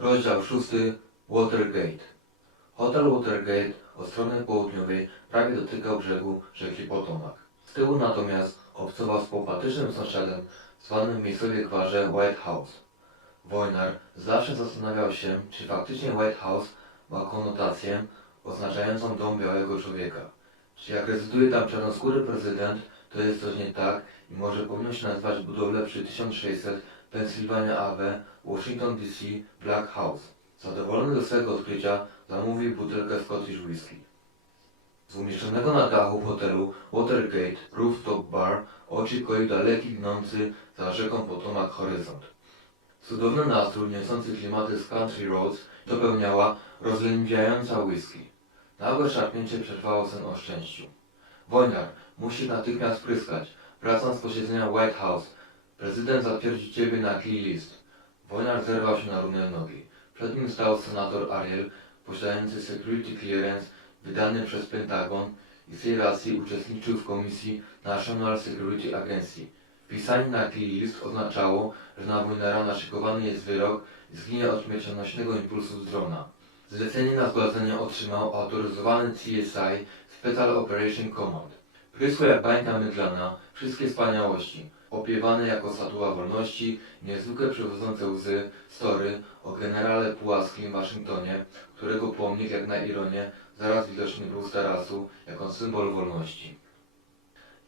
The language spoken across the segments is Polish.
Rozdział 6. Watergate. Hotel Watergate od strony południowej prawie dotykał brzegu rzeki Potomac. Z tyłu natomiast obcował z pompatycznym sąsiadem zwanym w miejscowej gwarze White House. Wojnar zawsze zastanawiał się, czy faktycznie White House ma konotację oznaczającą dom białego człowieka. Czy jak rezyduje tam czarnoskóry prezydent, to jest coś nie tak i może powinno się nazywać budowlę przy 1600 Pennsylvania Ave, Washington DC Black House. Zadowolony ze swego odkrycia zamówił butelkę Scottish Whisky. Z umieszczonego na dachu hotelu Watergate Rooftop Bar oczy koił daleki gnący za rzeką Potomac horyzont. Cudowny nastrój niosący klimaty z Country Roads dopełniała rozleniwiająca whisky. Nagłe szarpnięcie przerwało sen o szczęściu. Wojnar, musi natychmiast pryskać. Wracam z posiedzenia White House. Prezydent zatwierdzi ciebie na key list. Wojnar zerwał się na równe nogi. Przed nim stał senator Ariel, posiadający security clearance wydany przez Pentagon i z tej racji uczestniczył w komisji National Security Agency. Wpisanie na key list oznaczało, że na Wojnara naszykowany jest wyrok i zginie od śmiercionośnego impulsu z drona. Zlecenie na zgładzenie otrzymał autoryzowany CSI Special Operation Command. Prysło jak bańka mydlana, wszystkie wspaniałości, opiewane jako statua wolności, niezwykle przywodzące łzy, story o generale Płaskim w Waszyngtonie, którego pomnik, jak na ironię, zaraz widoczny był z tarasu, jako symbol wolności.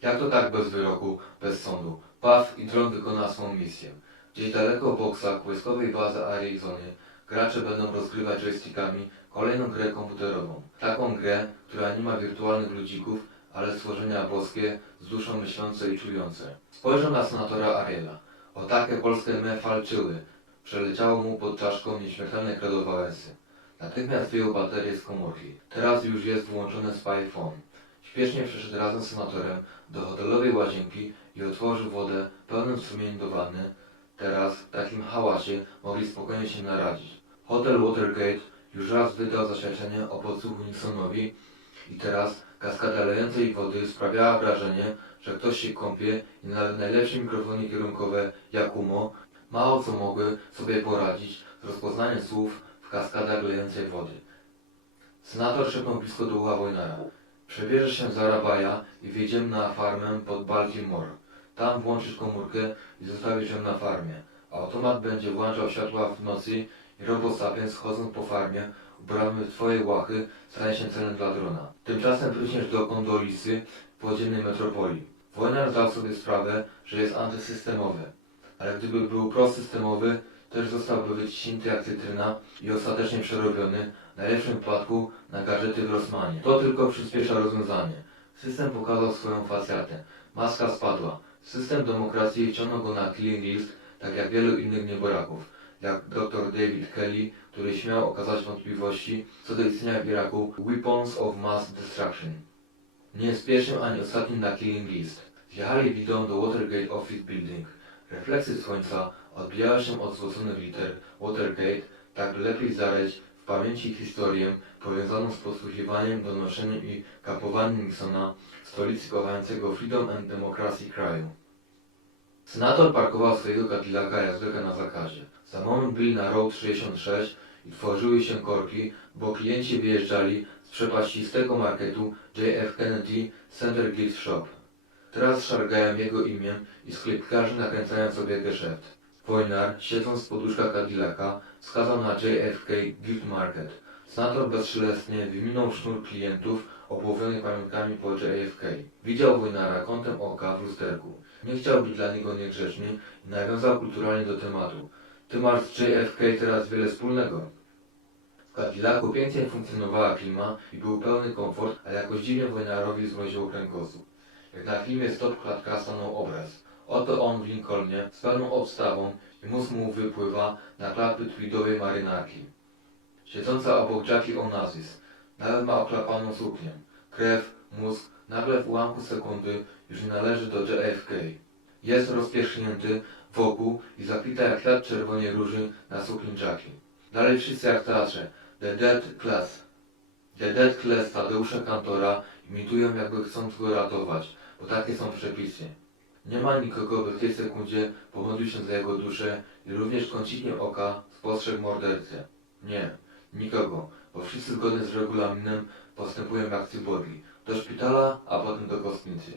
Jak to tak bez wyroku, bez sądu? Paw i dron wykona swą misję. Gdzieś daleko w boksach wojskowej bazy Arizony gracze będą rozgrywać joystickami kolejną grę komputerową. Taką grę, która nie ma wirtualnych ludzików, ale stworzenia boskie z duszą myślące i czujące. Spojrzał na senatora Ariela. O takie polskie me falczyły. Przeleciało mu pod czaszką nieśmiertelne credo Wałęsy. Natychmiast wyjął baterię z komórki. Teraz już jest włączony spy phone. Śpiesznie przeszedł razem z senatorem do hotelowej łazienki i otworzył wodę pełnym strumień do wanny. Teraz w takim hałasie mogli spokojnie się naradzić. Hotel Watergate już raz wydał zaświadczenie o podsłuchu Nixonowi i teraz kaskada lejącej wody sprawiała wrażenie, że ktoś się kąpie i nawet najlepsze mikrofony kierunkowe Jakumo mało co mogły sobie poradzić z rozpoznaniem słów w kaskadach lejącej wody. Senator szepnął blisko do ucha Wojnara. Przebierzesz się za rabaja i wyjdziemy na farmę pod Baltimore. Tam włączysz komórkę i zostawisz ją na farmie. Automat będzie włączał światła w nocy i Robo Sapiens chodząc po farmie, ubrany w twoje łachy, stanie się celem dla drona. Tymczasem pryśniesz do kondolisy podziemnej metropolii. Wojnar zdał sobie sprawę, że jest antysystemowy, ale gdyby był prosystemowy, też zostałby wyciśnięty jak cytryna i ostatecznie przerobiony, w najlepszym wypadku, na gadżety w Rossmanie. To tylko przyspiesza rozwiązanie. System pokazał swoją facjatę. Maska spadła. System demokracji wciągnął go na clean list, tak jak wielu innych nieboraków, jak dr David Kelly, który śmiał okazać wątpliwości co do istnienia w Iraku Weapons of Mass Destruction. Nie jest pierwszym ani ostatnim na killing list. Zjechali widą do Watergate Office Building. Refleksy słońca odbijały się od złoconych liter Watergate, tak lepiej zareć w pamięci historię powiązaną z podsłuchiwaniem, donoszeniem i kapowaniem Nixona stolicy kochającego Freedom and Democracy kraju. Senator parkował swojego Cadillaca jak zwykle na zakazie. Za moment byli na Road 66 i tworzyły się korki, bo klienci wyjeżdżali z przepaścistego marketu JF Kennedy Center Gift Shop. Teraz szargają jego imię i sklepkarze nakręcają sobie geszeft. Wojnar, siedząc z poduszka Cadillaca, wskazał na JFK Gift Market. Senator bezszelestnie wyminął sznur klientów obłowionych pamiątkami po JFK. Widział Wojnara kątem oka w lusterku. Nie chciał być dla niego niegrzeczny i nawiązał kulturalnie do tematu. Ty masz z JFK teraz wiele wspólnego. W Cadillacu pięknie funkcjonowała klima i był pełny komfort, a jakoś dziwnie Wojnarowi zmroziło kręgosłup. Jak na filmie Stop Klatka stanął obraz. Oto on w Lincolnie z pełną obstawą i mózg mu wypływa na klapy tweedowej marynarki. Siedząca obok Jackie Onassis. Nawet ma oklapaną suknię. Krew, mózg, nagle w ułamku sekundy już należy do JFK. Jest rozpierzchnięty wokół i zakwita jak kwiat czerwonej róży na sukni Jackie. Dalej wszyscy jak teatrze. The Dead Class. The Dead Class Tadeusza Kantora imitują jakby chcąc go ratować, bo takie są przepisy. Nie ma nikogo, by w tej sekundzie pomodlił się za jego duszę i również kącikiem oka spostrzegł mordercę. Nie, nikogo, bo wszyscy zgodnie z regulaminem postępują jak cyborgi. Do szpitala, a potem do kostnicy.